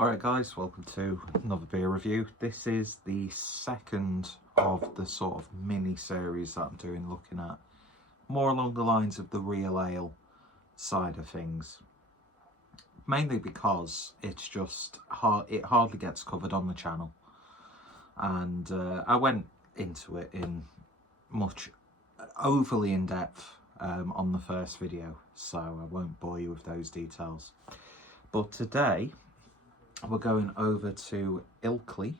Alright guys, welcome to another beer review. This is the second of the sort of mini series that I'm doing, looking at more along the lines of the real ale side of things. Mainly because it's just it hardly gets covered on the channel. And I went into it in much overly in depth on the first video, so I won't bore you with those details. But today we're going over to Ilkley,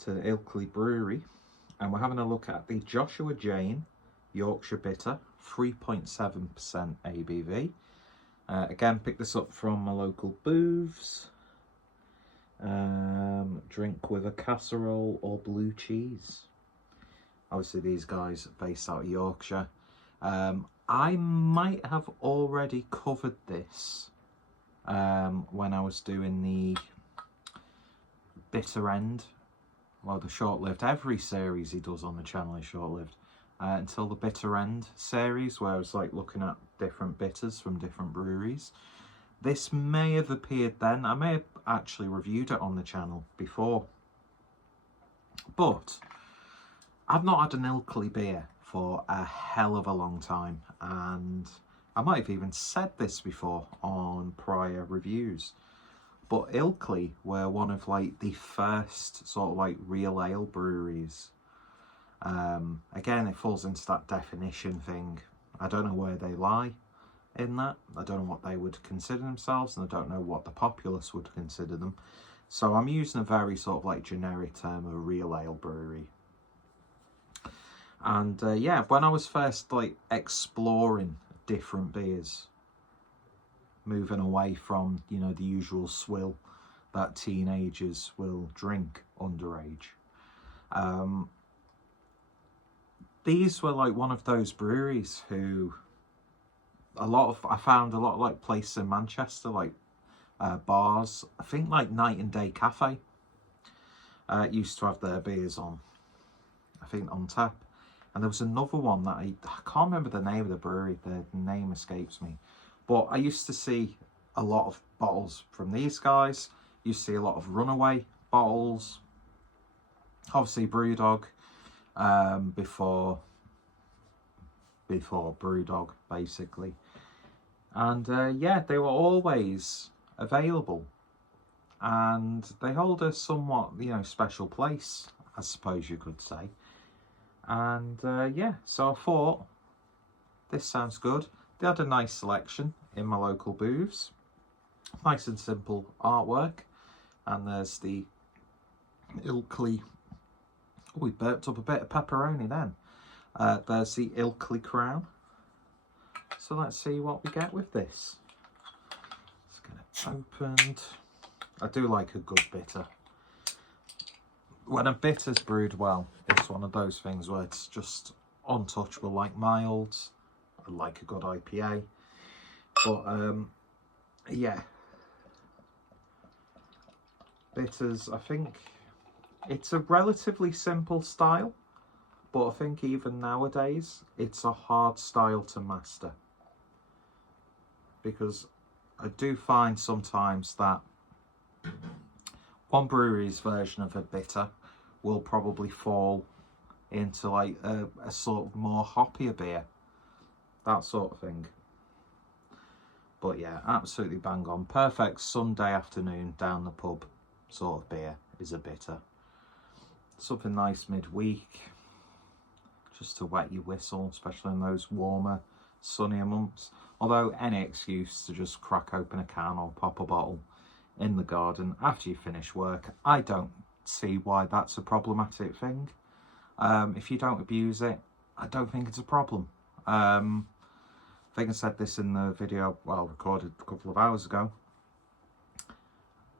to the Ilkley Brewery, and we're having a look at the Joshua Jane Yorkshire Bitter, 3.7% ABV. Again, picked this up from my local booths. Drink with a casserole or blue cheese. Obviously these guys are based out of Yorkshire. I might have already covered this when I was doing the bitter end, well, the short-lived, every series he does on the channel is short-lived, until the bitter end series, where I was like looking at different bitters from different breweries. This may have appeared then. I may have actually reviewed it on the channel before, but I've not had an Ilkley beer for a hell of a long time, and I might have even said this before on prior reviews, but Ilkley were one of like the first sort of like real ale breweries. Again, it falls into that definition thing. I don't know where they lie in that. I don't know what they would consider themselves, and I don't know what the populace would consider them. So I'm using a very sort of like generic term of a real ale brewery. And yeah, when I was first like exploring different beers, moving away from, you know, the usual swill that teenagers will drink underage, these were like one of those breweries who I found a lot of like places in Manchester, like bars. I think like Night and Day Cafe used to have their beers on, I think Untappd. And there was another one that I can't remember the name of the brewery, the name escapes me. But I used to see a lot of bottles from these guys. You see a lot of Runaway bottles. Obviously Brewdog, before Brewdog, basically. And yeah, they were always available. And they hold a somewhat, you know, special place, I suppose you could say. And yeah, so I thought, this sounds good. They had a nice selection in my local booths. Nice and simple artwork. And there's the Ilkley. Oh, we burped up a bit of pepperoni then. There's the Ilkley crown. So let's see what we get with this. Let's get it opened. I do like a good bitter. When a bitter's brewed well, it's one of those things where it's just untouchable, like milds. I like a good IPA. But yeah, bitters, I think it's a relatively simple style, but I think even nowadays it's a hard style to master, because I do find sometimes that one brewery's version of a bitter will probably fall into like a sort of more hoppier beer, that sort of thing. But yeah, absolutely bang on. Perfect Sunday afternoon down the pub sort of beer is a bitter. Something nice midweek, just to wet your whistle, especially in those warmer, sunnier months. Although any excuse to just crack open a can or pop a bottle in the garden after you finish work, I don't see why that's a problematic thing. If you don't abuse it, I don't think it's a problem. I think I said this in the video, well, recorded a couple of hours ago.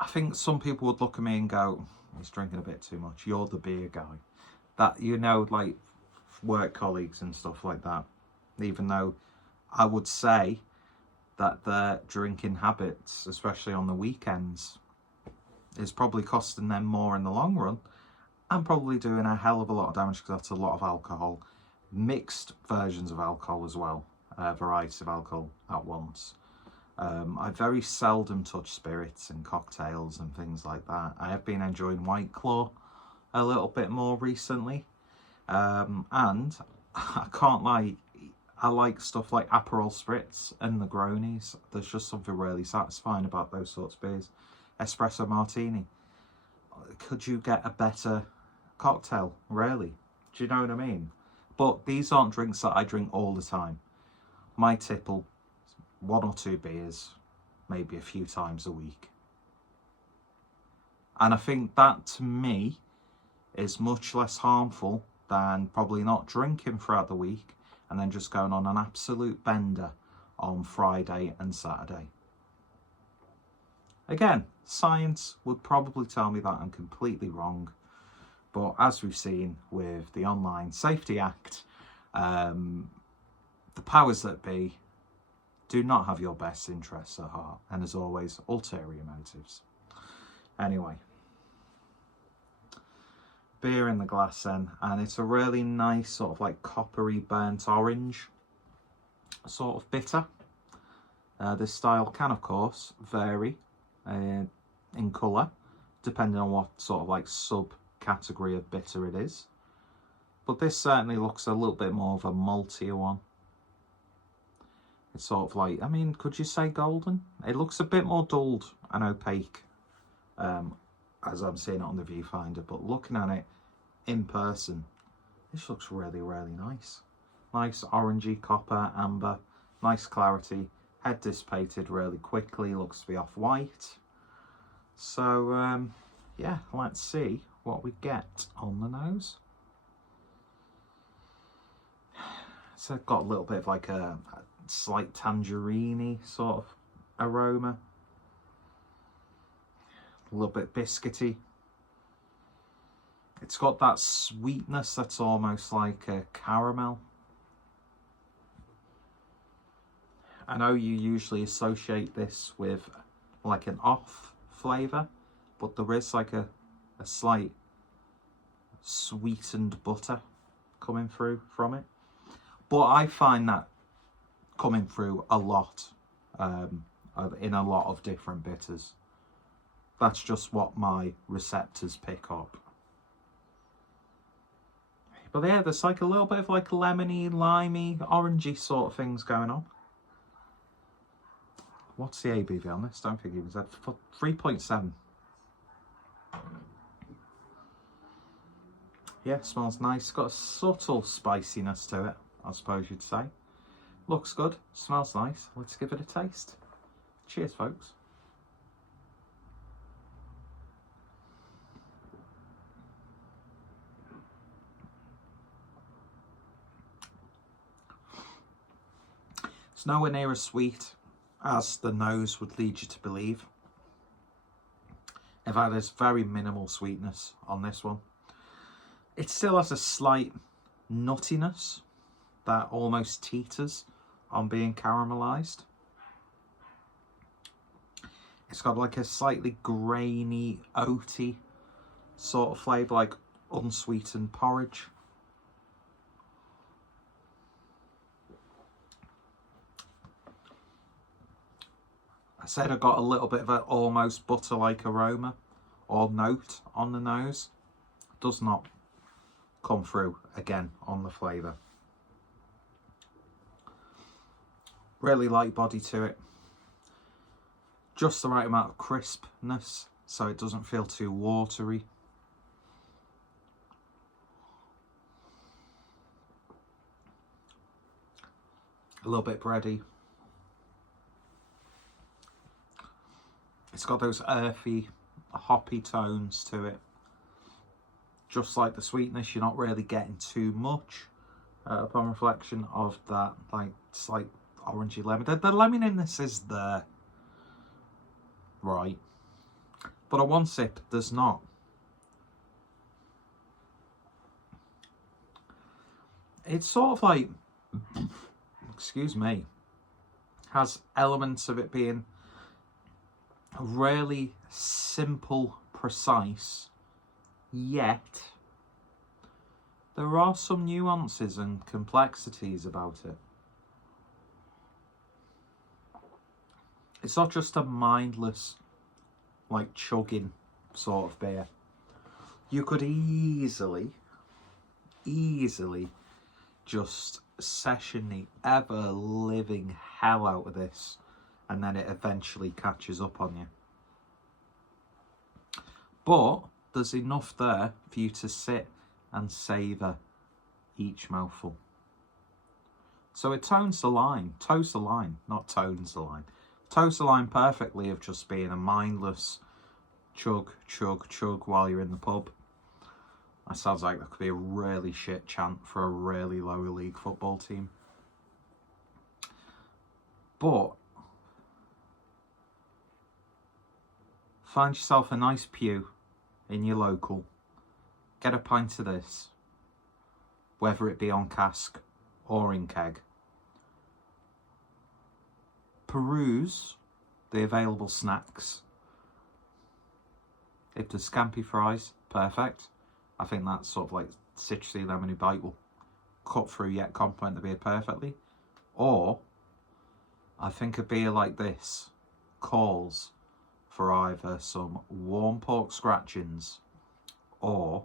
I think some people would look at me and go, he's drinking a bit too much, you're the beer guy. That, you know, like work colleagues and stuff like that. Even though I would say that their drinking habits, especially on the weekends, is probably costing them more in the long run, and probably doing a hell of a lot of damage, because that's a lot of alcohol, mixed versions of alcohol as well, varieties of alcohol at once. I very seldom touch spirits and cocktails and things like that. I have been enjoying White Claw a little bit more recently. And I can't lie, I like stuff like Aperol Spritz and Negronis. There's just something really satisfying about those sorts of beers. Espresso Martini. Could you get a better cocktail, really? Do you know what I mean? But these aren't drinks that I drink all the time. My tipple, 1 or 2 beers, maybe a few times a week. And I think that, to me, is much less harmful than probably not drinking throughout the week and then just going on an absolute bender on Friday and Saturday. Again, science would probably tell me that I'm completely wrong. But as we've seen with the Online Safety Act, the powers that be do not have your best interests at heart, and as always, ulterior motives. Anyway, beer in the glass then, and it's a really nice sort of like coppery burnt orange sort of bitter. This style can of course vary in colour depending on what sort of like subcategory of bitter it is, but this certainly looks a little bit more of a maltier one. It's sort of like, I mean, could you say golden? It looks a bit more dulled and opaque as I'm seeing it on the viewfinder, but looking at it in person, this looks really, really nice. Nice orangey, copper, amber, nice clarity, head dissipated really quickly, looks to be off white. So yeah, let's see what we get on the nose. So it's got a little bit of like a slight tangerine sort of aroma, a little bit biscuity. It's got that sweetness that's almost like a caramel. I know you usually associate this with like an off flavour, but there is like a slight sweetened butter coming through from it. But I find that coming through a lot in a lot of different bitters. That's just what my receptors pick up. But yeah, there's like a little bit of like lemony, limey, orangey sort of things going on. What's the ABV on this? Don't think it was at 3.7. Yeah, smells nice. Got a subtle spiciness to it, I suppose you'd say. Looks good, smells nice. Let's give it a taste. Cheers, folks. It's nowhere near as sweet as the nose would lead you to believe. In fact, there's very minimal sweetness on this one. It still has a slight nuttiness that almost teeters on being caramelized. It's got like a slightly grainy, oaty sort of flavour, like unsweetened porridge. I said I got a little bit of an almost butter-like aroma or note on the nose. Does not come through again on the flavour. Really light body to it. Just the right amount of crispness so it doesn't feel too watery. A little bit bready. It's got those earthy, hoppy tones to it. Just like the sweetness, you're not really getting too much upon reflection of that like slight orangey lemon. The lemon in this is there, right? But on one sip, there's not. It's sort of like, excuse me, has elements of it being really simple, precise, yet there are some nuances and complexities about it. It's not just a mindless, like, chugging sort of beer. You could easily just session the ever-living hell out of this, and then it eventually catches up on you. But there's enough there for you to sit and savour each mouthful. So it toes the line perfectly of just being a mindless chug while you're in the pub. That sounds like that could be a really shit chant for a really lower league football team. But find yourself a nice pew in your local, get a pint of this, whether it be on cask or in keg. Peruse the available snacks. If there's scampi fries, perfect. I think that sort of like citrusy lemony bite will cut through yet complement the beer perfectly. Or I think a beer like this calls for either some warm pork scratchings or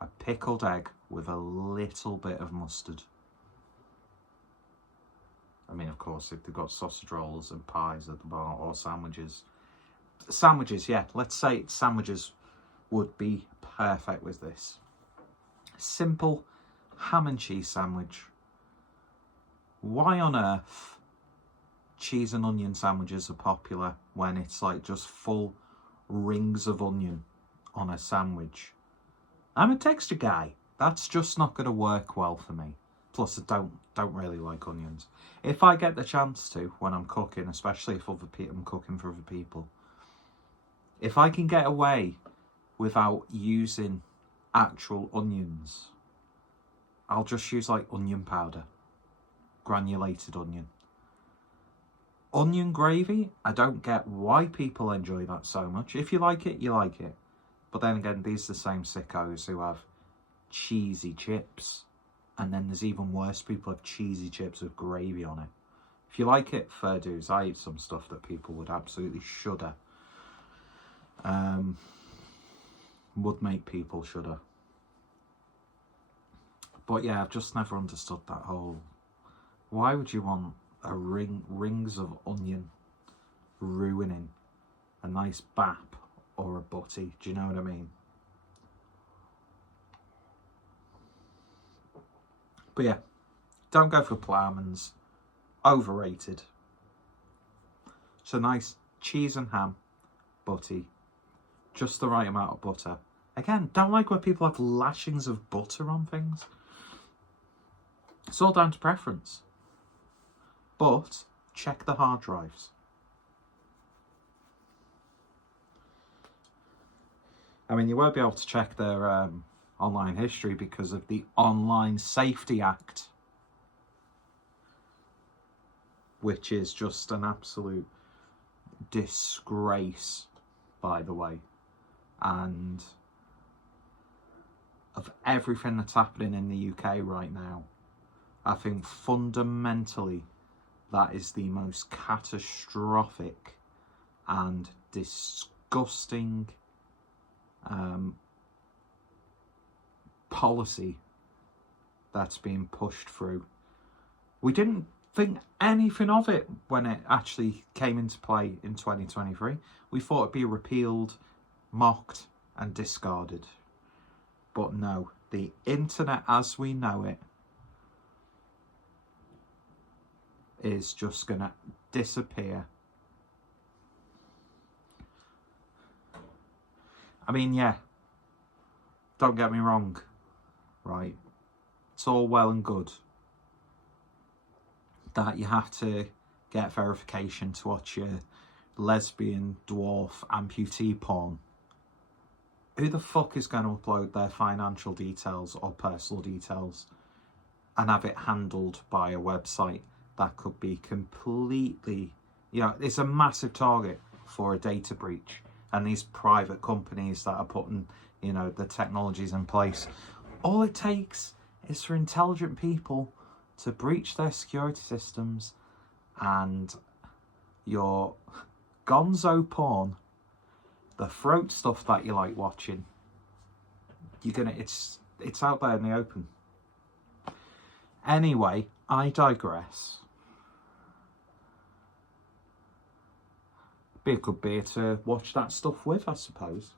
a pickled egg with a little bit of mustard. I mean, of course, if they've got sausage rolls and pies at the bar, or sandwiches. Sandwiches, yeah, let's say sandwiches would be perfect with this. Simple ham and cheese sandwich. Why on earth cheese and onion sandwiches are popular when it's like just full rings of onion on a sandwich? I'm a texture guy. That's just not going to work well for me. Plus, I don't really like onions. If I get the chance to, when I'm cooking, especially if I'm cooking for other people, if I can get away without using actual onions, I'll just use like onion powder, granulated onion. Onion gravy, I don't get why people enjoy that so much. If you like it, you like it. But then again, these are the same sickos who have cheesy chips. And then there's even worse people have cheesy chips with gravy on it. If you like it, fair dues. I eat some stuff that people would absolutely shudder. Would make people shudder. But yeah, I've just never understood that whole... Why would you want a rings of onion ruining a nice bap or a butty? Do you know what I mean? But yeah, don't go for ploughmans. Overrated. So nice cheese and ham, butty. Just the right amount of butter. Again, don't like when people have lashings of butter on things. It's all down to preference. But check the hard drives. I mean, you won't be able to check their online history because of the Online Safety Act, which is just an absolute disgrace, by the way. And of everything that's happening in the UK right now, I think fundamentally that is the most catastrophic and disgusting policy that's being pushed through. We didn't think anything of it when it actually came into play in 2023. We thought it'd be repealed, mocked and discarded. But no, the internet as we know it is just gonna disappear. I mean, yeah, don't get me wrong, right? It's all well and good that you have to get verification to watch your lesbian dwarf amputee porn. Who the fuck is going to upload their financial details or personal details and have it handled by a website that could be completely, it's a massive target for a data breach. And these private companies that are putting, the technologies in place. All it takes is for intelligent people to breach their security systems and your gonzo porn, the throat stuff that you like watching, it's out there in the open. Anyway, I digress. Be a good beer to watch that stuff with, I suppose.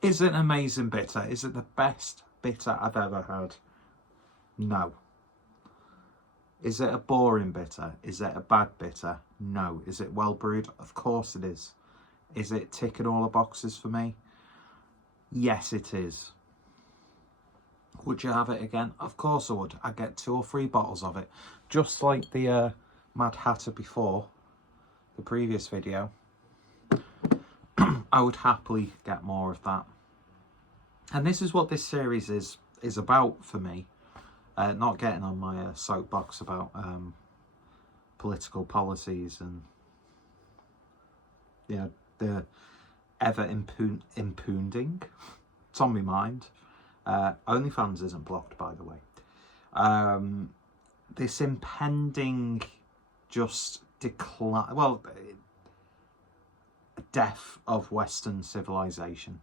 Is it an amazing bitter? Is it the best bitter I've ever had? No. Is it a boring bitter? Is it a bad bitter? No. Is it well brewed? Of course it is. Is it ticking all the boxes for me? Yes, it is. Would you have it again? Of course I would. I'd get 2 or 3 bottles of it. Just like the Mad Hatter before, the previous video. I would happily get more of that. And this is what this series is about for me. Not getting on my soapbox about political policies and, you know, the ever impugning. It's on my mind. OnlyFans isn't blocked, by the way. This impending just decline, well, death of Western civilization,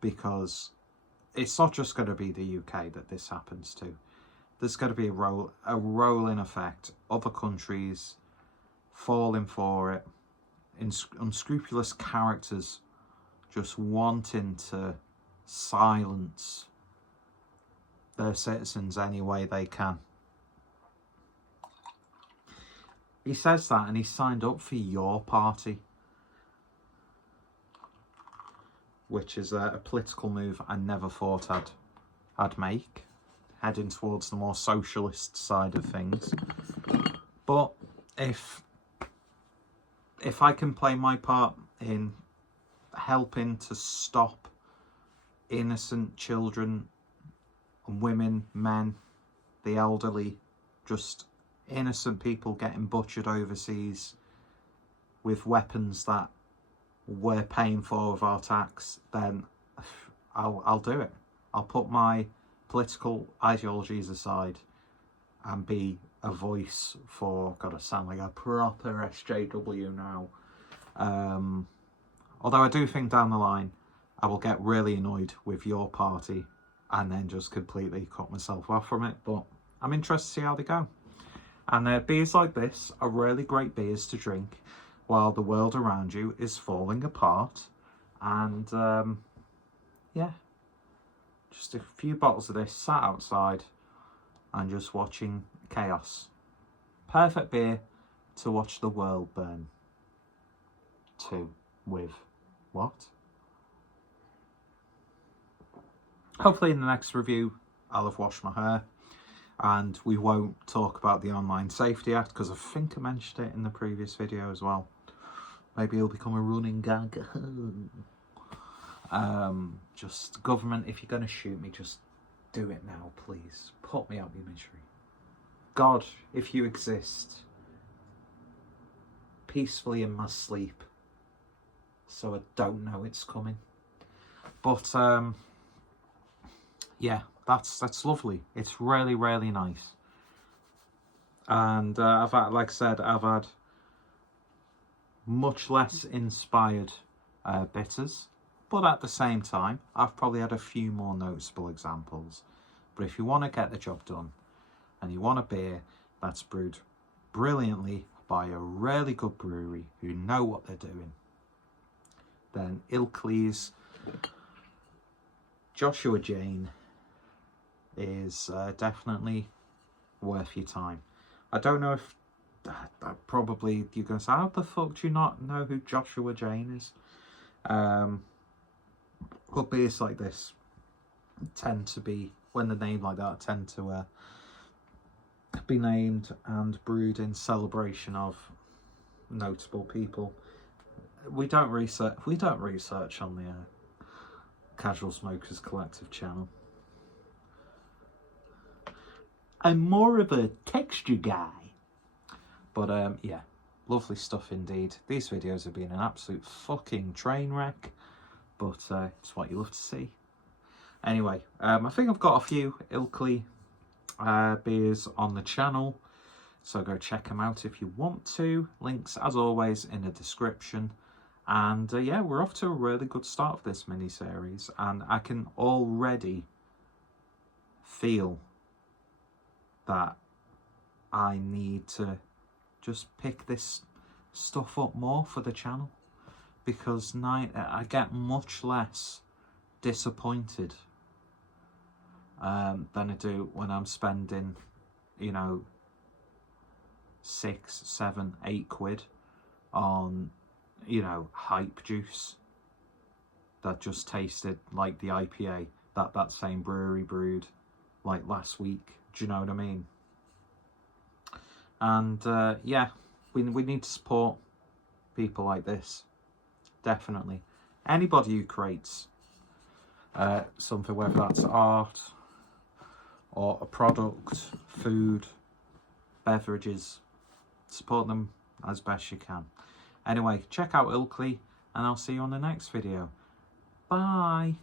because it's not just going to be the UK that this happens to. There's going to be a rolling effect. Other countries falling for it. Unscrupulous characters just wanting to silence their citizens any way they can. He says that, and he signed up for your party, which is a political move I never thought I'd make, heading towards the more socialist side of things. But if I can play my part in helping to stop innocent children and women, men, the elderly, just innocent people getting butchered overseas with weapons that we're paying for with our tax, then I'll do it. I'll put my political ideologies aside and be a voice for, gotta sound like a proper SJW now. Although I do think down the line I will get really annoyed with your party and then just completely cut myself off from it. But I'm interested to see how they go. And beers like this are really great beers to drink while the world around you is falling apart. And yeah, just a few bottles of this sat outside and just watching chaos. Perfect beer to watch the world burn to with. What? Hopefully in the next review I'll have washed my hair and we won't talk about the Online Safety Act, because I think I mentioned it in the previous video as well. Maybe it'll become a running gag. Just government, if you're going to shoot me, just do it now, please. Put me out of your misery. God, if you exist, peacefully in my sleep, so I don't know it's coming. But yeah, that's lovely. It's really, really nice. And I've had, like I said, I've had much less inspired bitters, but at the same time I've probably had a few more noticeable examples. But if you want to get the job done and you want a beer that's brewed brilliantly by a really good brewery who know what they're doing, then Ilkley's Joshua Jane is definitely worth your time. I don't know if probably you're going to say, how the fuck do you not know who Joshua Jane is? But beers like this tend to be, when they're named like that, tend to be named and brewed in celebration of notable people. We don't research on the Casual Smokers Collective channel. I'm more of a texture guy. But yeah, lovely stuff indeed. These videos have been an absolute fucking train wreck, but it's what you love to see. Anyway, I think I've got a few Ilkley beers on the channel, so go check them out if you want to. Links, as always, in the description. And yeah, we're off to a really good start of this mini-series, and I can already feel that I need to just pick this stuff up more for the channel, because I get much less disappointed than I do when I'm spending, you know, 6, 7, 8 quid on, you know, hype juice that just tasted like the IPA that same brewery brewed like last week. Do you know what I mean? And yeah, we need to support people like this, definitely. Anybody who creates something, whether that's art or a product, food, beverages, support them as best you can. Anyway, check out Ilkley, and I'll see you on the next video. Bye.